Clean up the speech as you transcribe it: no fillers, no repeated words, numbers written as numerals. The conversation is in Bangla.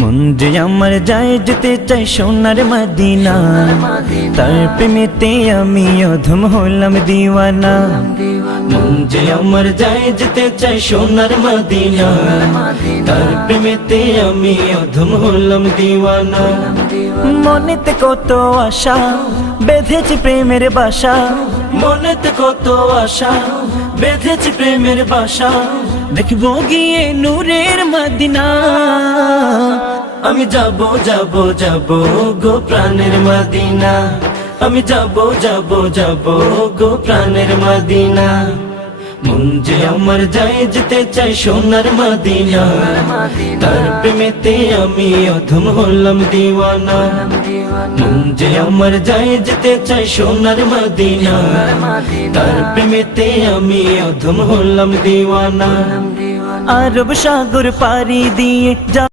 মন যে আমার যায় যেতে চাই সোনার মদিনা, তার প্রেমেতে আমি অধম হলাম দিওয়ানা। মন যে আমার যায় যেতে চাই সোনার মদিনা, তার প্রেমেতে আমি অধম হলাম দিওয়ানা। মনেতে কত আশা বেঁধেছি প্রেমের বাসা, মনেতে কত আশা বেঁধেছি প্রেমের বাসা, দেখবো গিয়ে নূরের মদিনা। আমি যাব যাব যাব গো প্রাণের মদিনা, আমি যাব যাব যাব গো প্রাণের মদিনা। মন যে আমার যায় যেতে চাই সোনার মদিনা, তার প্রেমেতে আমি অধম হলাম দিওয়ানা। মন যে আমার যায় যেতে চাই সোনার মদিনা, তার প্রেমেতে আমি অধম হলাম দিওয়ানা। আরব সাগর পাড়ি দিয়ে যাব